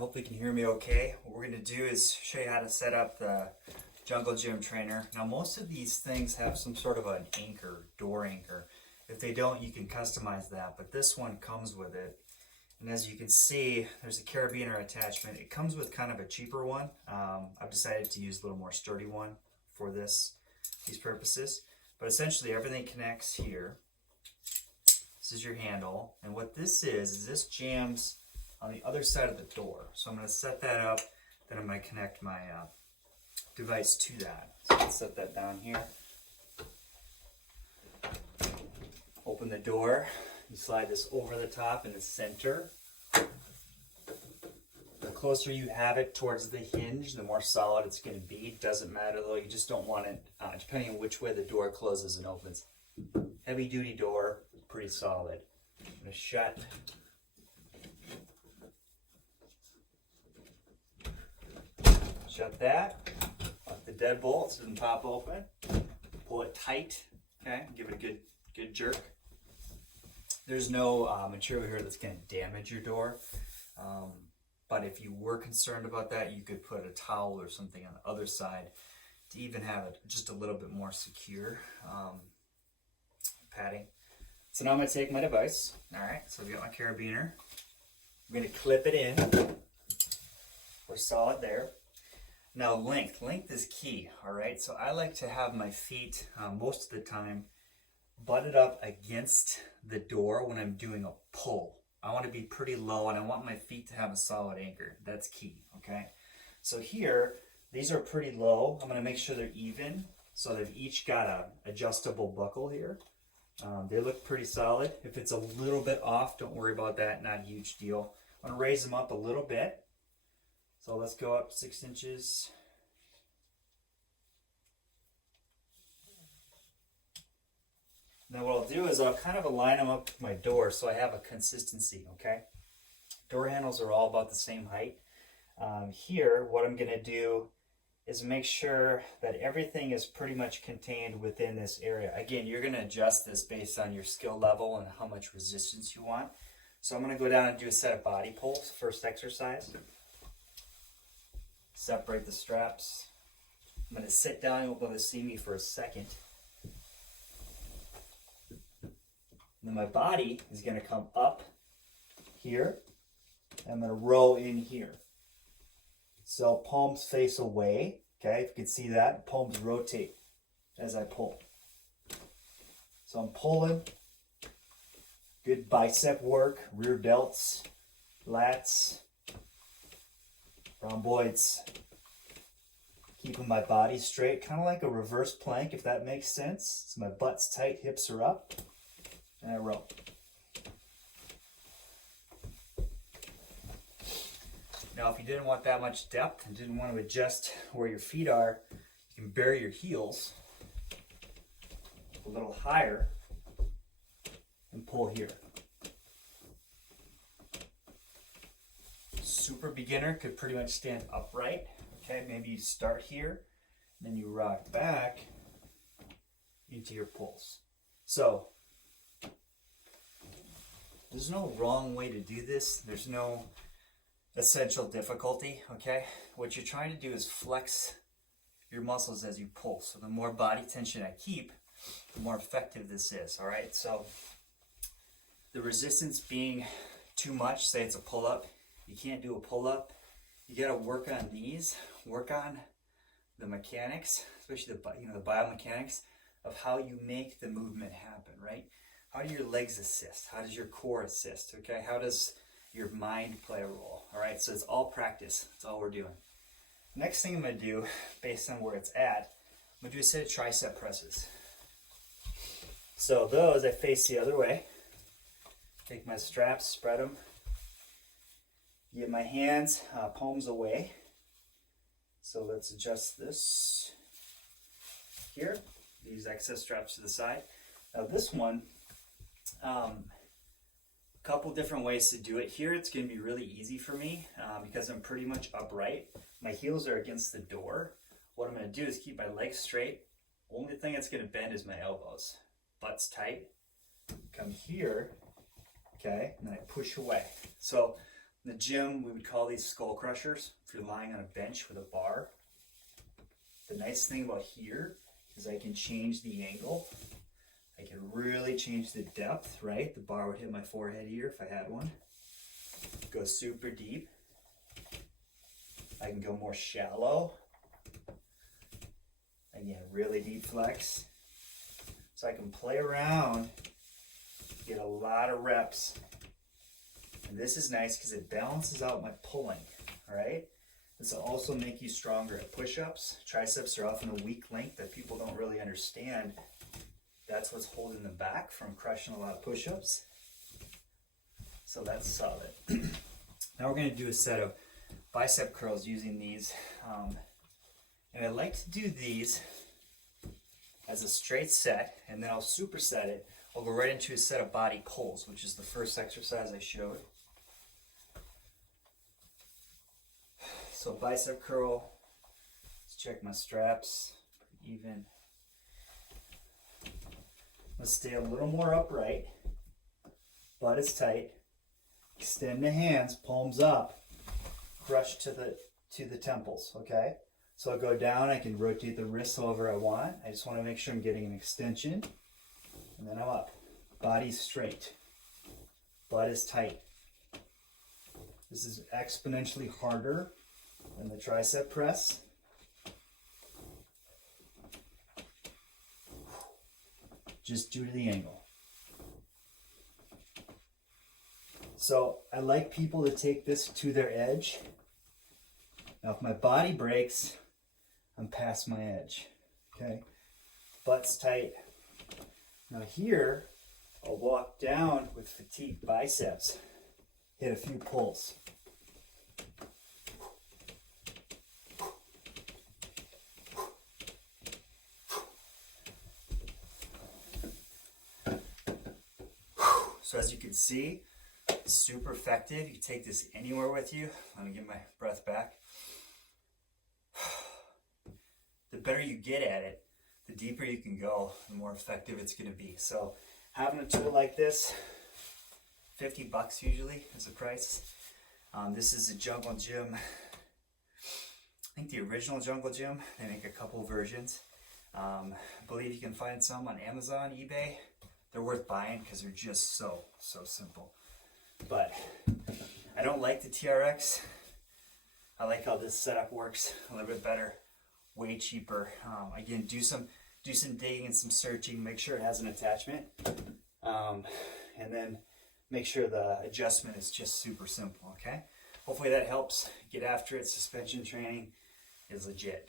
Hopefully you can hear me okay. What we're going to do is show you how to set up the Jungle Gym trainer. Now most of these things have some sort of an anchor, door anchor. If they don't, you can customize that, but this one comes with it. And as you can see, there's a carabiner attachment. It comes with kind of a cheaper one. I've decided to use a little more sturdy one for these purposes. But essentially everything connects here. This is your handle. And what this is this jams on the other side of the door. So I'm going to set that up, then I'm going to connect my device to that. So I'll set that down here. Open the door, you slide this over the top in the center. The closer you have it towards the hinge, the more solid it's going to be. Doesn't matter though, you just don't want it, depending on which way the door closes and opens. Heavy duty door, pretty solid. I'm going to shut. Shut that. Let the deadbolt so it doesn't pop open. Pull it tight. Okay, give it a good jerk. There's no material here that's going to damage your door. But if you were concerned about that, you could put a towel or something on the other side to even have it just a little bit more secure padding. So now I'm going to take my device. All right, so I've got my carabiner. I'm going to clip it in. We're solid there. Now length is key, all right? So I like to have my feet most of the time butted up against the door when I'm doing a pull. I want to be pretty low and I want my feet to have a solid anchor. That's key, okay? So here, these are pretty low. I'm going to make sure they're even. So they've each got a adjustable buckle here. They look pretty solid. If it's a little bit off, don't worry about that, not a huge deal. I'm going to raise them up a little bit. So let's go up 6 inches. Now what I'll do is I'll kind of align them up with my door so I have a consistency, okay? Door handles are all about the same height. Here, what I'm gonna do is make sure that everything is pretty much contained within this area. Again, you're gonna adjust this based on your skill level and how much resistance you want. So I'm gonna go down and do a set of body pulls, first exercise. Separate the straps. I'm going to sit down, you won't be able to see me for a second. And then my body is going to come up here. I'm going to row in here. So palms face away. Okay, if you can see that, palms rotate as I pull. So I'm pulling. Good bicep work, rear delts, lats. Rhomboids, keeping my body straight, kind of like a reverse plank, if that makes sense. So my butt's tight, hips are up, and I row. Now, if you didn't want that much depth and didn't want to adjust where your feet are, you can bury your heels a little higher and pull here. Super beginner could pretty much stand upright. Okay, maybe you start here, then you rock back into your pulls. So there's no wrong way to do this. There's no essential difficulty, okay? What you're trying to do is flex your muscles as you pull. So the more body tension I keep, the more effective this is, all right? So the resistance being too much, say it's a pull-up, you can't do a pull-up. You got to work on these, work on the mechanics, especially the biomechanics of how you make the movement happen, right? How do your legs assist? How does your core assist? Okay, how does your mind play a role? All right, so it's all practice. That's all we're doing. Next thing I'm going to do, based on where it's at, I'm going to do a set of tricep presses. So those I face the other way. Take my straps, spread them. Get my hands, palms away. So let's adjust this here. These excess straps to the side. Now this one, a couple different ways to do it. Here it's going to be really easy for me because I'm pretty much upright. My heels are against the door. What I'm going to do is keep my legs straight. Only thing that's going to bend is my elbows. Butt's tight. Come here, okay, and then I push away. So In the gym, we would call these skull crushers if you're lying on a bench with a bar. The nice thing about here is I can change the angle. I can really change the depth, right? The bar would hit my forehead here if I had one. Go super deep. I can go more shallow. Again, really deep flex. So I can play around, get a lot of reps. And this is nice because it balances out my pulling, all right? This will also make you stronger at push-ups. Triceps are often a weak link that people don't really understand. That's what's holding them back from crushing a lot of push-ups. So that's solid. Now we're gonna do a set of bicep curls using these. And I like to do these as a straight set, and then I'll superset it. I'll go right into a set of body pulls, which is the first exercise I showed. So bicep curl, let's check my straps, pretty even. Let's stay a little more upright, butt is tight, extend the hands, palms up, crush to the temples, okay? So I'll go down, I can rotate the wrists however I want. I just want to make sure I'm getting an extension. And then I'm up. Body's straight. Butt is tight. This is exponentially harder than the tricep press. Just due to the angle. So I like people to take this to their edge. Now if my body breaks, I'm past my edge, okay? Butt's tight. Now here, I'll walk down with fatigued biceps. Hit a few pulls. So as you can see, super effective. You take this anywhere with you. Let me get my breath back. The better you get at it, the deeper you can go, the more effective it's going to be. So having a tool like this, $50 usually is the price. This is a Jungle Gym. I think the original Jungle Gym. They make a couple versions. I believe you can find some on Amazon, eBay. They're worth buying because they're just so simple. But I don't like the TRX. I like how this setup works a little bit better. Way cheaper. Again, do some digging and some searching. Make sure it has an attachment, and then make sure the adjustment is just super simple. Okay. Hopefully that helps. Get after it. Suspension training is legit.